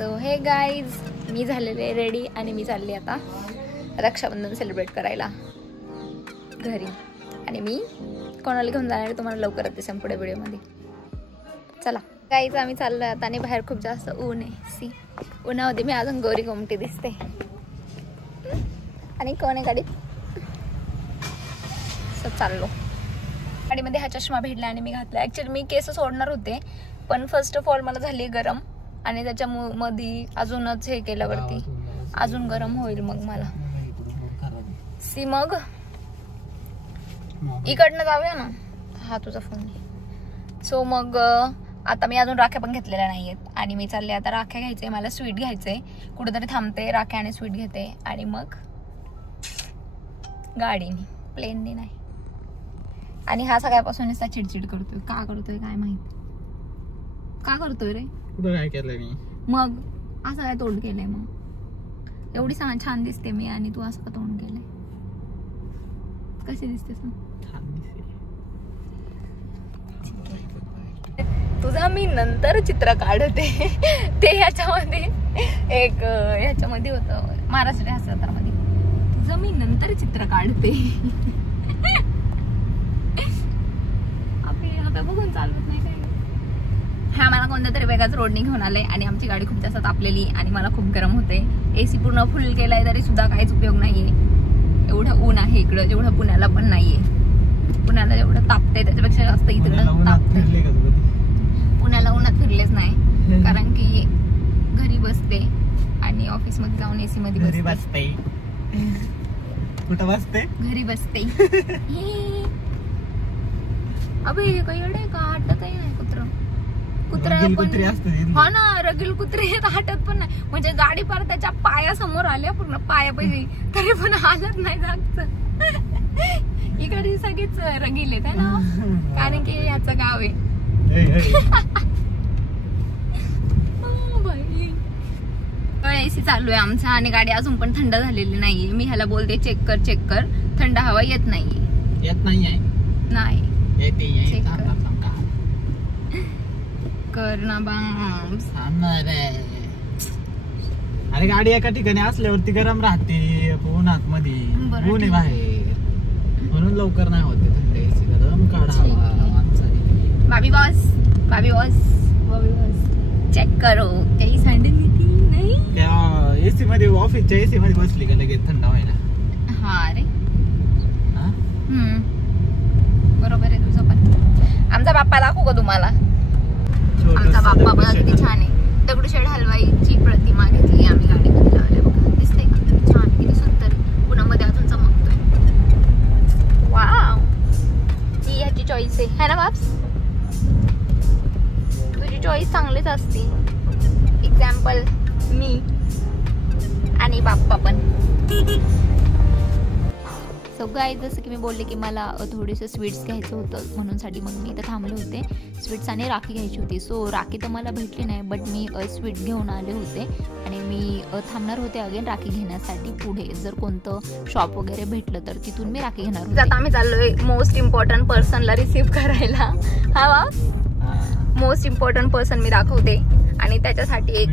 So हे guys, मी झालेले ready आणि मी चालली आता रक्षाबंधन सेलिब्रेट करायला घरी. आणि मी कोणाला घेऊन जाणार तुम्हाला लवकरच दिसेल पुढे व्हिडिओमध्ये. चला गाईज, आम्ही चाललो आता आणि बाहेर खूप जास्त ऊन आहे. सी उन्हामध्ये मी अजून गोरी गोमटी दिसते. आणि कोण आहे गाडीत? सब चाललो. गाडीमध्ये हा चष्मा भेटला आणि मी घातला. ॲक्च्युली मी केस सोडणार होते, पण फर्स्ट ऑफ ऑल मला झाली गरम आणि त्याच्यामध्ये अजूनच हे केल्यावरती अजून गरम होईल मग मला. सी मग इकडनं जाऊया ना. हा तुझा फोन. सो मग आता मी अजून राख्या पण घेतलेल्या नाहीयेत आणि मी चालले आता राख्या घ्यायचे. मला स्वीट घ्यायचंय. कुठेतरी थांबते, राख्या आणि स्वीट घेते आणि मग गाडीने, प्लेनने नाही. आणि हा सगळ्यापासून नुसता चिडचिड करतोय. का करतोय काय माहित? का करतोय रे? कुठं काय केलंय मी? मग असं काय तोंड केलंय? मग एवढी छान दिसते मी आणि तू असं का तोंड केलंय? कशी दिसते सांग? तुझा मी नंतर चित्र काढते. ते ह्याच्यामध्ये ह्याच्यामध्ये होतं महाराष्ट्र हस्तांतरामध्ये. तुझं मी नंतर चित्र काढते. आपली बघून चालत नाही काय. हा मला कोणत्या तरी वेगळ्याच रोडने घेऊन आलाय आणि आमची गाडी खूप जास्त तापलेली आणि मला खूप गरम होते. एसी पूर्ण फुल केलाय तरी सुद्धा काहीच उपयोग नाहीये. एवढं ऊन आहे इकडं जेवढं पुण्याला पण नाहीये. पुण्याला जेवढं तापते त्याच्यापेक्षा जास्त इकडं तापते. पुण्याला उन्हात फिरलेच नाही, कारण की घरी बसते आणि ऑफिस मध्ये जाऊन एसी मध्ये बसते. कुठं बसते? घरी बसते. अबे काही वेळ का हटत नाही कुत्र. कुत्रा पण हा ना, रगील कुत्रे हटत पण नाही. म्हणजे गाडी पर त्याच्या पायासमोर आल्या, पूर्ण पायापाशी, तरी पण हालत नाही जागचं. इकडे सगळीच रगील आहेत ना, कारण की याचं गाव आहे. एसी चालू आहे आमचा आणि गाडी अजून पण थंड झालेली नाहीये. मी ह्याला बोलते चेक कर, थंड हवा येत नाहीये. नाही कर ना बाम्स. अरे गाडी एका ठिकाणी असल्यावरती गरम राहते उन्हात मध्ये, ऊन आहे बाहेर म्हणून लवकर नाही होते थंड. एसी गरम काढावा. भाभी बॉस चेक करो काही सांडली ती नाही. त्या एसी मध्ये, ऑफिसच्या एसी मध्ये बसली का लगेच थंड व्हायला. हा रे, बरोबर आहे तुझं. पण आमचा बाप्पा दाखवू का तुम्हाला? आमचा बाप्पा बघा किती छान आहे. दगडूशेठ हलवाईची प्रतिमा घेतली आम्ही गाडीमध्ये लावल्या. बघा दिसते का किती छान, किती सुंदर. पुण्यामध्ये अजून चमकतोय. वाव, ही ह्याची चॉईस आहे ना बाप्स? तुझी चॉईस चांगलीच असते. एक्झाम्पल मी आणि बाप्पा पण. सो गाईज, जसं की मी बोलले की मला थोडेसे स्वीट्स घ्यायचं होतं, म्हणून साठी मग मी इथं थांबले होते. स्वीट्स आणि राखी घ्यायची होती. सो राखी तर मला भेटली नाही, बट मी स्वीट घेऊन आले होते आणि मी थांबणार होते अगेन राखी घेण्यासाठी. पुढे जर कोणतं शॉप वगैरे भेटलं तर तिथून मी राखी घेणार होते. आता आम्ही चाललोय मोस्ट इम्पॉर्टंट पर्सनला रिसीव्ह करायला. हा वा, मोस्ट इम्पॉर्टंट पर्सन मी दाखवते आणि त्याच्यासाठी एक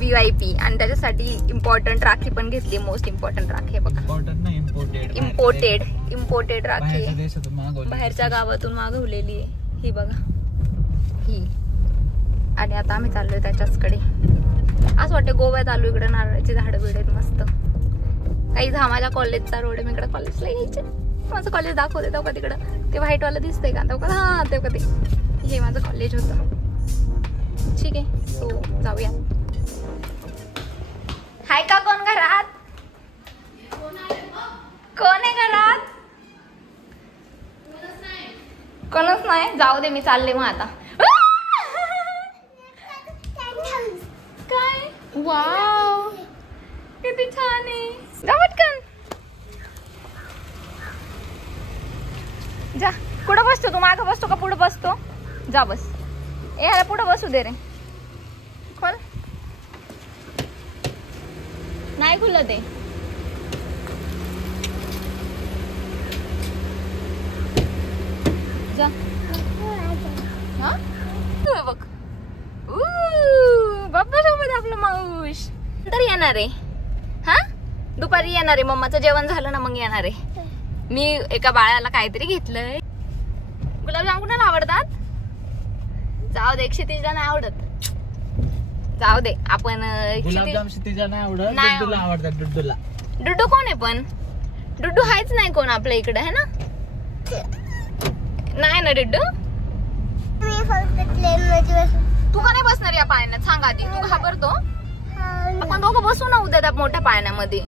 VIP आणि त्याच्यासाठी इम्पॉर्टंट राखी पण घेतली. मोस्ट इम्पॉर्टंट राखी बघा. इम्पोर्टेड राखी, बाहेरच्या गावातून मागवलेली आहे ही बघा ही. आणि आता आम्ही चाललोय त्याच्याचकडे. असं वाटतं गोव्यात आलो. इकडे नारळाची झाडं बिड आहेत मस्त. काही हा माझ्या कॉलेजचा रोड आहे. मी इकडे कॉलेजला यायचे. माझं कॉलेज दाखवते तेव्हा तिकडं ते व्हाईटवाला दिसतंय का तेव्हा? हा तेव्हा ते हे माझं कॉलेज होतं. ठीक आहे, सो जाऊया. हाय का कोण घरात? कोण आहे घरात? कोणच नाही. जाऊ दे, मी चालले मग आता. काय वाव, किती छान आहे. जा पटकन जा. कुठं बसतो तू? मागं बसतो का पुढे बसतो? जा बस. ह्याला पुढे बसू दे रे. खोल. नाही खुलत आहे. जा. हा बघ, बाप्पा सोबत खुश. तर येणार आहे हा, दुपारी येणार आहे. मम्माचं जेवण झालं ना मग येणार आहे. मी एका बाळाला काहीतरी घेतलंय. गुलाबजाम कुणाला आवडतात? जाऊ दे, क्षितिजला नाही आवडत. जाऊ दे, आपण गुलाबजाम क्षितिजला नाही आवडत, नाही डुड्डूला आवडतात. डुड्डूला. डुड्डू कोण आहे पण? डुड्डू हायच नाही कोण आपल्या इकडे, है ना? नाही ना डुड्डू. तू का नाही बसणार या पाळण्यात? सांग आधी. तू घाबरतो? आपण दोघं बसू ना उद्या त्या मोठ्या पाळण्यामध्ये.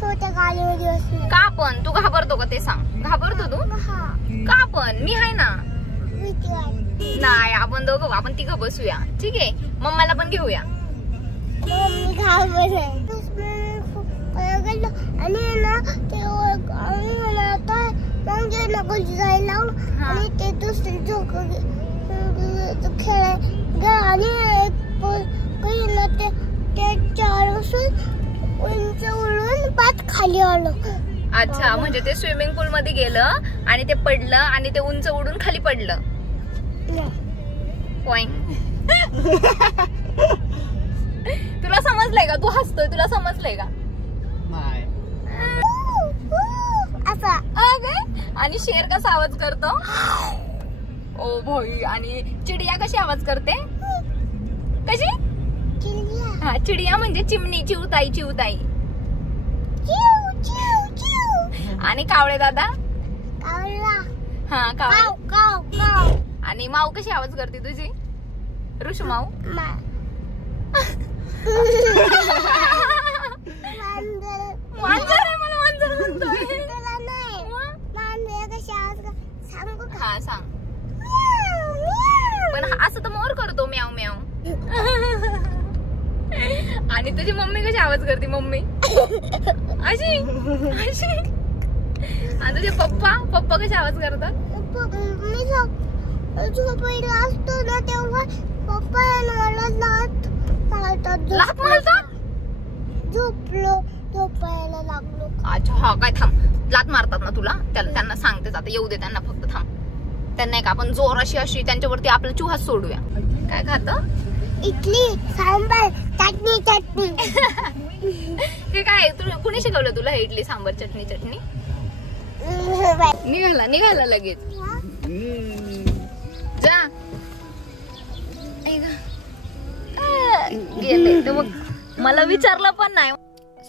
छोट्या गाडीमध्ये बसू. का पण? तू घाबरतो का ते सांग. घाबरतो तू? का पण? मी आहे ना. नाही, आपण दोघं, आपण तिघं बसूया. ठीक आहे, मम्माला पण घेऊया. मम्मी घाबरते. आणि ना ते मग नको जायला आणि ते दुसरी झोक खेळाय आणि ते चार उंच उडून पाच खाली आलो. अच्छा, म्हणजे ते स्विमिंग पूल मध्ये गेलं आणि ते पडलं आणि ते उंच उडून खाली पडलं. पॉइंट. तुला समजलंय का? तू हसतोय, तुला समजलंय का? नाही. असा. आणि शेर कसा आवाज करतो? ओ भाई. आणि चिडिया कशी आवाज करते? कशी? हा, चिडिया म्हणजे चिमणी, चिवताई. चिवताई. आणि कावळे दादा? हा, कावळे. आणि माऊ कशी आवाज करते तुझी? ऋषू माऊ. मांजर आहे, मला मांजर म्हणतोय. हा सांग. पण असं तर मोर करतो, म्याव म्याव. आणि तुझी मम्मी कशी आवाज करते? मम्मी अशी अशी. आणि तुझे पप्पा कसे आवाज करतात? मी झोपायला असतो ना तेव्हा पप्पा मला लात मारतात. झोपायला लागलो. अच्छा, हा काय? थांब, लात मारतात ना तुला? त्यांना सांगते आता, येऊ दे त्यांना, फक्त थांब. त्यांना एक आपण जोर अशी त्यांच्यावरती आपला चुहास सोडूया. काय खातं? इडली, सांबार, चटणी. हे काय कुणी शिकवलं तुला हे इडली सांबार चटणी? निघाला लगेच. जा. गेले तर मग मला विचारलं पण नाही.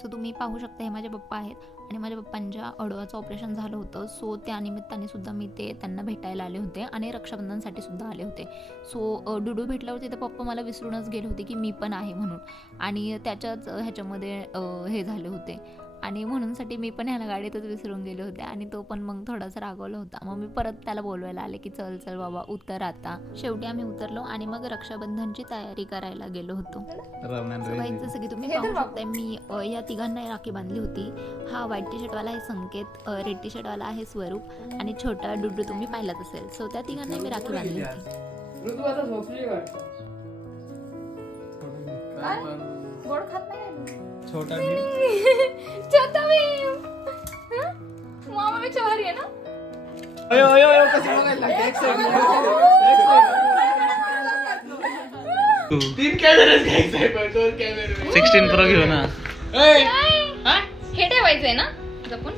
सो तुम्ही पाहू शकता, हे माझे पप्पा आहेत आणि माझ्या पप्पांच्या अडवाचं ऑपरेशन झालं होतं. सो त्या निमित्ताने सुद्धा मी त्यांना भेटायला आले होते आणि रक्षाबंधनसाठी सुद्धा आले होते. सो डुडू भेटल्यावरती तर पप्पा मला विसरूनच गेले होते की मी पण आहे म्हणून. आणि त्याच्याच ह्याच्यामध्ये हे झाले होते आणि म्हणूनसाठी मी पण ह्याला गाडीतच विसरून गेले होते. आणि तो पण मग थोडासा रागवला होता. मग मी परत त्याला बोलवायला आले की चल बाबा उतर आता. शेवटी आम्ही उतरलो आणि मग रक्षाबंधनची तयारी करायला गेलो होतो. जसं की तुम्ही पाहू शकता, मी या तिघांना राखी बांधली होती. हा व्हाईट टी शर्टवाला आहे संकेत, रेड टी शर्टवाला आहे स्वरूप आणि छोटा डुडू तुम्ही पाहिलाच असेल. सो त्या तिघांना मी राखी बांधली होती. गोड खात नाही छोटा मामापेक्षा भारी आहे ना? तीन कॅमेरे घ्यायचे, 16 Pro घेऊ ना. हे ठेवायचंय ना जपून?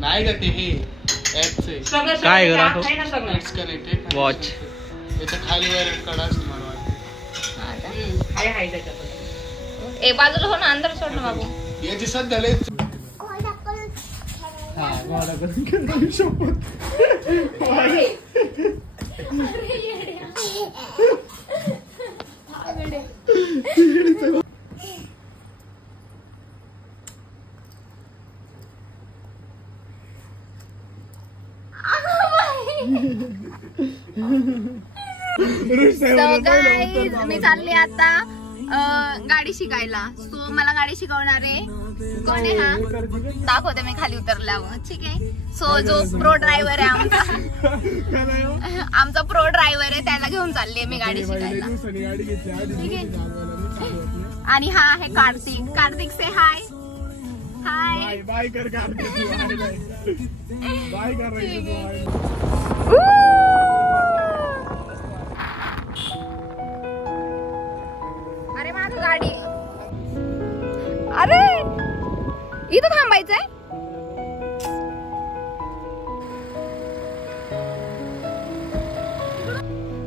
नाही का ते हे काय वॉच त्याच्या खाली वर कडा ए बाजूला हो ना, अंदर सोड ना बाबू. हे दिसत झाले. मी चालले आता गाडी शिकायला. सो मला गाडी शिकवणारे कोण आहे? हा दाखवते मी खाली उतरल्यावर. ठीक आहे. सो जो प्रो ड्रायव्हर आहे आमचा प्रो ड्रायव्हर आहे, त्याला घेऊन चालली मी गाडी शिकायला. ठीक आहे. आणि हा आहे कार्तिक से हाय. बाय कर बाय कर. अरे गाडी. अरे इथं थांबायचंय.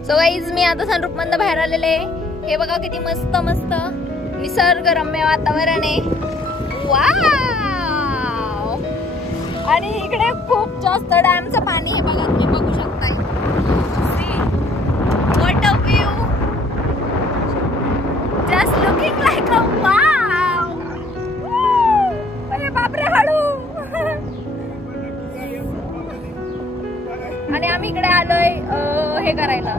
सो गाईज मी आता सनरूफ मधनं बाहेर आलेले. हे बघा किती मस्त मस्त निसर्गरम्य वातावरण आहे. वाव. आणि इकडे खूप जास्त डॅमचं पाणी आहे बघा, तुम्ही बघू शकताय. What a view. Just looking like a wow. अरे बापरे हळू. आणि आम्ही इकडे आलोय हे करायला.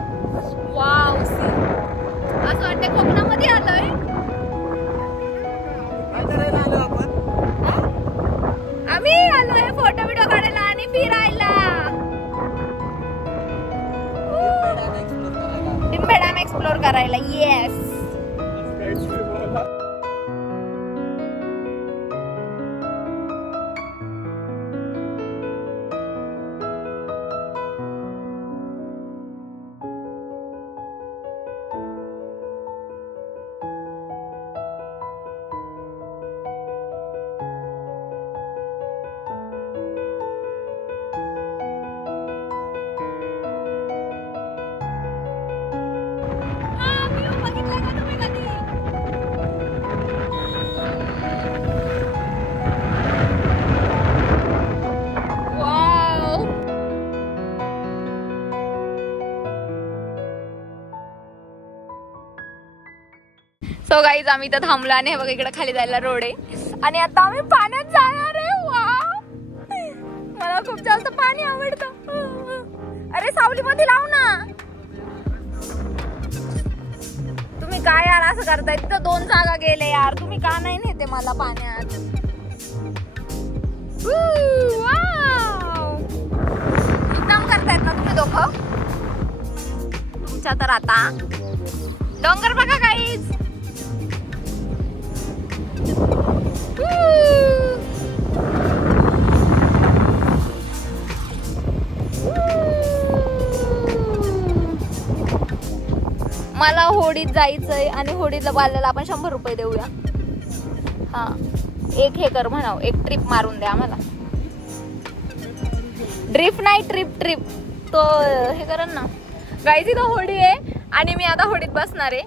वाव. असं वाटतं कोकणामध्ये आलोय. आम्ही आलोय फोटो व्हिडिओ काढायला आणि फिरायला. डिंबे डॅम एक्सप्लोर करायला. येस. सो गाईज आम्ही इथं थांबलो आणि हे बघा इकडे खाली जायला रोड आहे आणि आता आम्ही पाण्यात जाणार आहे. वाव. मला खूप जास्त पाणी आवडतं. अरे सावलीमध्ये लाव ना. तुम्ही काय यार असं करताय. तिथं 2 जागा गेले यार. तुम्ही का नाही नेते मला पाण्यात. एकदम करतायत ना तुम्ही दोघं. तुमच्या तर आता डोंगर बघा गाईज. मला होडीत जायचंय आणि होडीतल्या बाल्याला आपण 100 रुपये देऊया. हा एक हे कर म्हणाव. एक ट्रिप मारून द्या आम्हाला. ड्रिफ्ट नाही ट्रिप. तो हे कर ना गाईज. इथं होडी आहे आणि मी आता होडीत बसणार आहे.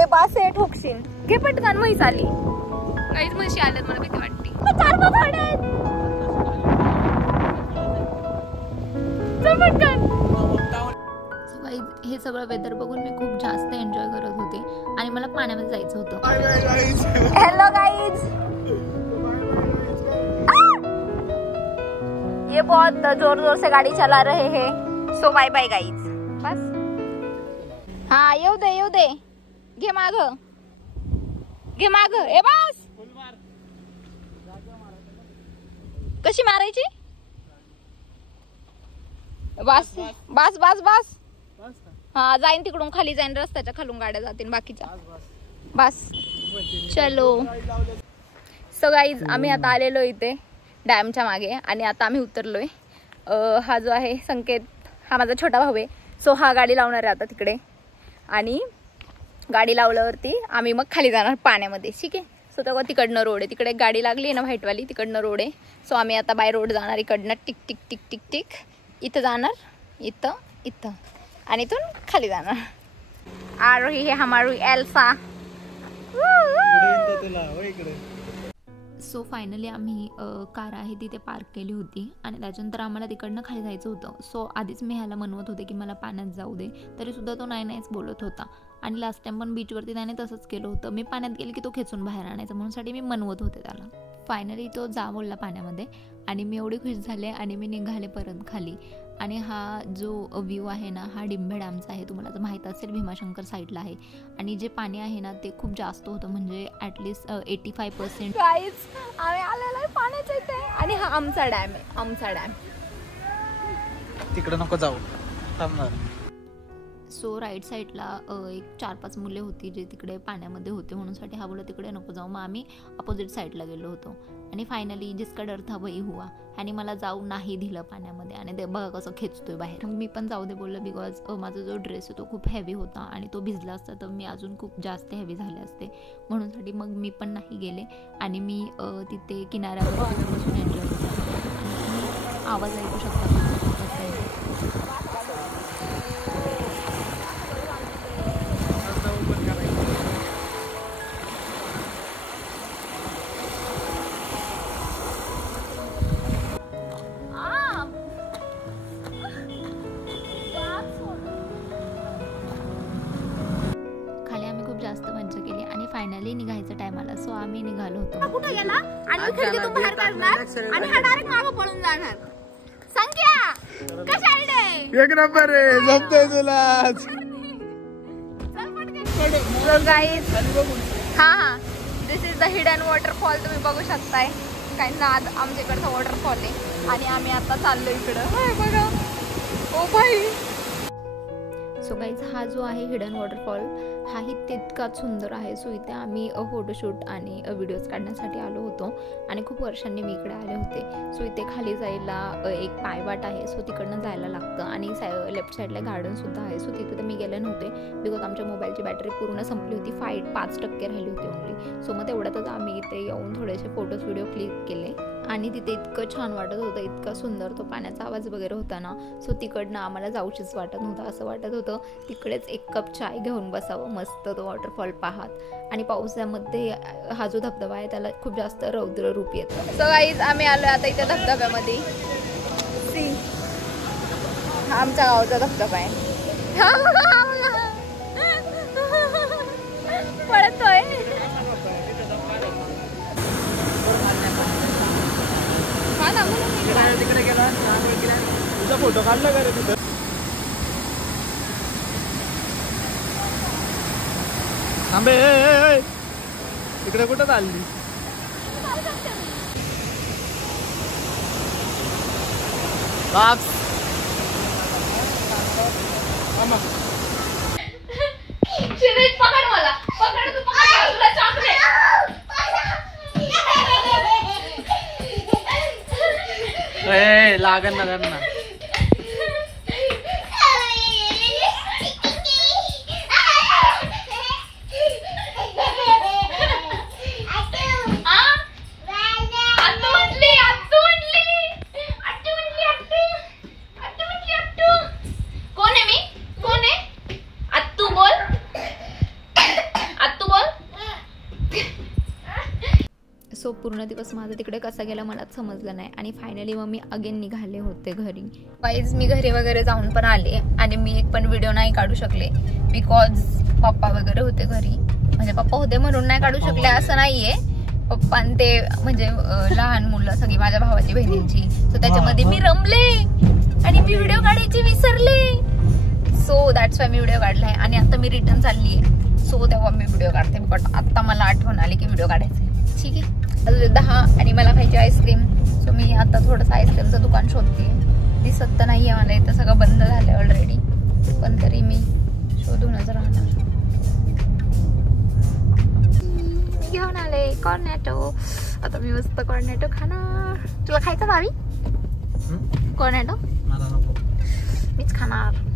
ए बास आहे ठोकशीन. घे पटकन. म्हैस आली गाईज. म्हशी आल्यात. मला भीती वाटते. 4-5 होड्या आहेत. पटकन. हे सगळं वेदर बघून मी खूप जास्त एन्जॉय करत होते आणि मला पाण्यामध्ये जायचं होतं. Hello guys. ये बहुत जोर जोर से गाड़ी चला रहे हैं. So bye bye guys. बस. हा येऊ दे. घे माग. ए बस. कशी मारायची. बस. हा जाईन तिकडून खाली जाईन. रस्त्याच्या खालून गाड्या जातील बाकीच्या. बस चलो. सो गाईज आम्ही आता आलेलो इथे डॅमच्या मागे आणि आता आम्ही उतरलोय. हा जो आहे संकेत हा माझा छोटा भाऊ आहे. सो हा गाडी लावणार आहे आता तिकडे आणि गाडी लावल्यावरती आम्ही मग खाली जाणार पाण्यामध्ये. ठीक आहे. सो तेव्हा तिकडनं रोड आहे. तिकडे एक गाडी लागली आहे ना व्हाईटवाली. तिकडनं रोड आहे. सो आम्ही आता बाय रोड जाणार. इकडनं tick tick tick tick tick इथं जाणार. इथं आणि इथून खाली जाणार. आरोही है हमारी एल्सा. सो फायनली आम्ही कार आहे तिथे पार्क केली होती आणि त्याच्यानंतर आम्हाला तिकडनं खाली जायचं होतं. सो आधीच मी ह्याला म्हणवत होते की मला पाण्यात जाऊ दे. तरीसुद्धा तो नाहीच बोलत होता. आणि लास्ट टाइम पण बीचवरती त्याने तसंच केलं होतं. मी पाण्यात गेले की तो खेचून बाहेर आणायचा म्हणूनसाठी मी म्हणवत होते त्याला. फायनली तो जा बोलला पाण्यामध्ये आणि मी एवढी खुश झाले आणि मी निघाले परत खाली. आणि हा जो व्ह्यू आहे ना हा डिंबे डॅमचा आहे. तुम्हाला तर माहीत असेल भीमाशंकर साईडला आहे. आणि जे पाणी आहे ना ते खूप जास्त होतं म्हणजे ॲटलिस्ट 85%. गाईज आम्ही आलेलो आहे पाण्याच्या इथे आणि हा आमचा डॅम आहे. आमचा डॅम. तिकडे नको जाऊ. थांबणार. सो राईट साईडला एक 4-5 मुले होती जे तिकडे पाण्यामध्ये होते, म्हणूनसाठी हा बोला तिकडे नको जाऊ. मग आम्ही अपोजिट साईडला गेलो होतो आणि फायनली जिसका डर था वही हुआ. आणि मला जाऊ नाही दिलं पाण्यामध्ये आणि ते बघा कसं खेचतोय बाहेर. मग मी पण जाऊ दे बोललं, बिकॉज माझा जो ड्रेस आहे तो खूप हेवी होता आणि तो भिजला असता तर मी अजून खूप जास्त हेवी झाले असते, म्हणूनसाठी मग मी पण नाही गेले. आणि मी तिथे किनाऱ्यावर बसून एन्जॉय केला. आवाज ऐकू शकता जास्त मज्जा केली आणि फायनली निघायचा टाइम आला. सो आम्ही निघालो होतो. कुठे गेला आणि खिडकीतून बाहेर काढणार आणि हा डायरेक्ट मागे पळून जाणार. संख्या कशा आयडिया एक नंबर रे, जमतोय तुला. सो गाईज हा दिस इज द हिडन वॉटरफॉल. तुम्ही बघू शकताय काही ना आमच्याकडचा वॉटरफॉल आहे आणि आम्ही आता चाललो इकडं. बघा ओ भाई. सो गाईज हा जो आहे हिडन वॉटरफॉल हाही तितकाच सुंदर आहे. सो इथे आम्ही फोटोशूट आणि व्हिडिओज काढण्यासाठी आलो होतो आणि खूप वर्षांनी मी इकडे आले होते. सो इथे खाली जायला एक पायवाट आहे, सो तिकडनं जायला लागतं आणि लेफ्ट साईडला गार्डनसुद्धा आहे. सो तिथे तर मी गेले नव्हते बिकॉज आमच्या मोबाईलची बॅटरी पूर्ण संपली होती. 5% राहिली होती ओनली. सो मग तेवढ्यातच आम्ही इथे येऊन थोडेसे फोटोज व्हिडिओ क्लिक केले आणि तिथे इतकं छान वाटत होतं, इतका सुंदर तो पाण्याचा आवाज वगैरे होता ना. सो तिकडनं आम्हाला जाऊशीच वाटत नव्हतं. असं वाटत होतं तिकडेच एक कप चाय घेऊन बसावं, मस्त तो वॉटरफॉल पाहत. आणि पावसामध्ये हा जो धबधबा आहे त्याला खूप जास्त रौद्र रूप येतं. सो गाईज आम्ही आलो आता इथे धबधब्यामध्ये. हा आमच्या गावचा धबधबा आहे. पळतोय. तिकडे गेला तुझा फोटो काढला का रे तिथं? थांबे तिकडे कुठं चालली? पकड मला, पकड तू, पकड तुला चॉकलेट. लागन ना करना. सो पूर्ण दिवस माझा तिकडे कसा गेला मलाच समजलं नाही आणि फायनली मग मी अगेन निघाले होते घरी. गाईज मी घरी वगैरे जाऊन पण आले आणि मी एक पण व्हिडिओ नाही काढू शकले बिकॉज पप्पा वगैरे होते घरी. म्हणजे पप्पा होते म्हणून नाही काढू शकले असं नाहीये. पप्पा ते म्हणजे लहान मुलं सगळी माझ्या भावाची बहिणींची. सो त्याच्यामध्ये मी रमले आणि मी व्हिडिओ काढायची विसरले. So that's why me video काढलाय आणि आता मी रिटर्न चालली आहे. सो तेव्हा मी व्हिडिओ काढते बिकॉज आता मला आठवण आली की व्हिडिओ काढायचे. ठीक आहे. अजून 10 आणि मला खायची आईस्क्रीम. सो मी आता थोडंसं आईस्क्रीमचं दुकान शोधते. दिसत तर नाहीये मला, इथं सगळं बंद झालंय ऑलरेडी, पण तरी मी शोधूनच राहणार. मी घेऊन आले कॉर्नेटो. आता मी मस्त कॉर्नेटो खाणार. तुला खायचं भावी कॉर्नेटो? मीच खाणार.